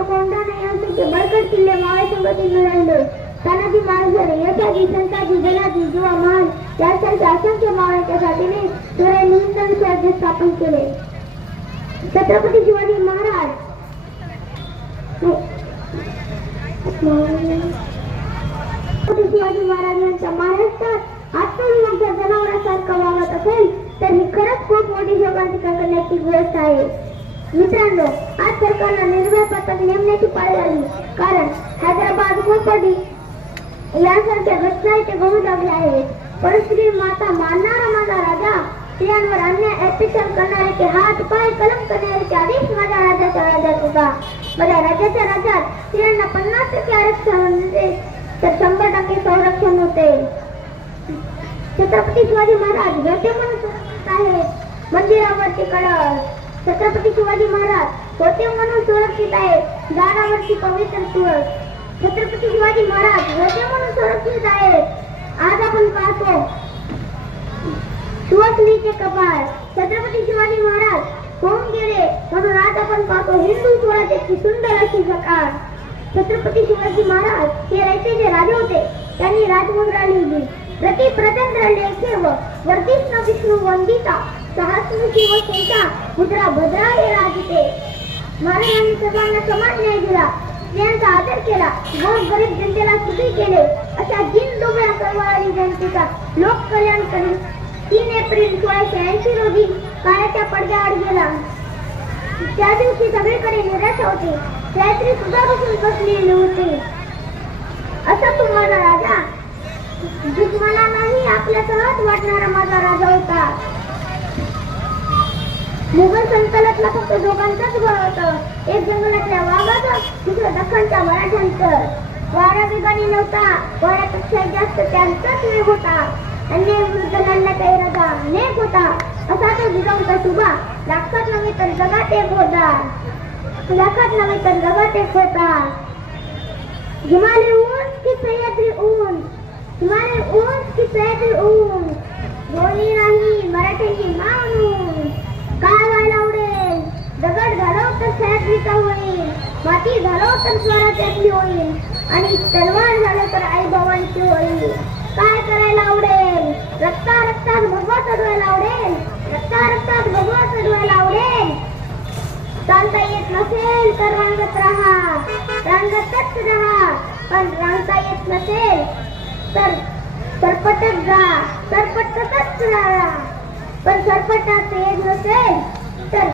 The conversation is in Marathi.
किल्ल्यावर कोंढाणा यांसारखे बळकट किल्ले मावळे संगतीने राहिले. तानाजी मालझर, यशाजी, संताजी, जनाजी, जुवा महाल यासारखे असंख्य मावळ्यांच्या साथीने सोळ्यांनी हिंदवी स्वराज्य स्थापन केले. छत्रपती शिवाजी महाराज शिवाजी महाराजांच्या महाराष्ट्रात आत्मविश्वास जर जनावरांसारखं वागत असेल तर ही खरंच खूप मोठी शोकांतिका करण्याची गोष्ट आहे. मित्रांनो, आज सरकारला निर्भय पथक नेमण्याची पाळी आली, कारण हैदराबाद कोपर्डी यासारख्या घटना इथे घडू लागल्या आहेत. परस्त्री माता मानणारा माझा राजा, स्त्रियांवर अन्याय अत्याचार करणारे ते हात पाय कलम करणारे आदेश माझ्या राज्याच्या राज्यात होता. माझ्या राज्याच्या राज्यात स्त्रियांना 50% आरक्षण होते तर 100% संरक्षण होते. छत्रपती शिवाजी महाराज होते म्हणून सुरक्षित आहेत मंदिरावरती कळस. छत्रपती शिवाजी महाराज होते म्हणून सुरक्षित आहेत झाडावरची पवित्र तुळस. छत्रपती शिवाजी महाराज होते म्हणून सुरक्षित आहेत. आज आपण पाहतो सुवासिनीचे कपाळ. छत्रपती शिवाजी महाराज होऊन गेले म्हणून आज आपण पाहतो हिंदू स्वराज्याची सुंदर अशी सकाळ. छत्रपती शिवाजी महाराज हे रयतेचे राजे होते. त्यांनी राजमुद्रा लिहिली. प्रति प्रचंड लेखे व वर्धिष्णू विष्णू वंदिता सहस्रमुखी व शेषा मुद्रा भद्रा हे राजते. महाराजांनी सर्वांना समान न्याय दिला, स्त्रियांचा आदर केला, गोरगरीब जनतेला सुखी केले. अशा दिनदुबळ्या कळवळी जनतेचा लोककल्याण करून 3 एप्रिल 1680 रोजी काळाच्या पडद्याआड गेला. त्या दिवशी सगळीकडे निराशा होती. सह्याद्री सुद्धा बसून बसलेली होती. असा तो माझा राजा, दुश्मनांनाही आपल्या सहज वाटणारा माझा राजा होता. मुघल संकलनातला फक्त दोघांचाच बळ होतं, एक जंगलातल्या वाघाचं, दुसरं दख्खनच्या मराठ्यांचं. वारा वेगाने नव्हता, वाऱ्यापेक्षा जास्त त्यांचाच वेग होता. अन्याय विरुद्ध लढण्याचा इरादा अनेक होता. असा तो जिजाऊचा शुभा लाखात नव्हे तर जगात एक होता. लाखात नव्हे तर जगात एक होता. हिमालय ऊंच की सह्याद्री ऊंच, हिमालय ऊंच की सह्याद्री ऊंच, बोलली नाही मराठ्यांची मावणून. काय व्हायला आवडेल, दगड घालव तर सह्याद्रीचा होईल, माती घालव तर स्वराज्यातली होईल, आणि तलवार झालं तर आई बाबांची होईल. काय करायला आवडेल, रक्ता रक्तात भगवा चढवायला आवडेल, रक्ता रक्तात भगवा चढवायला आवडेल. चालता येत नसेल तर रांगत राहा, रांगतच राहा. पण रांगता येत नसेल तर सरपटत जा, सरपटतच राहा. पण सरपटाचं येत नसेल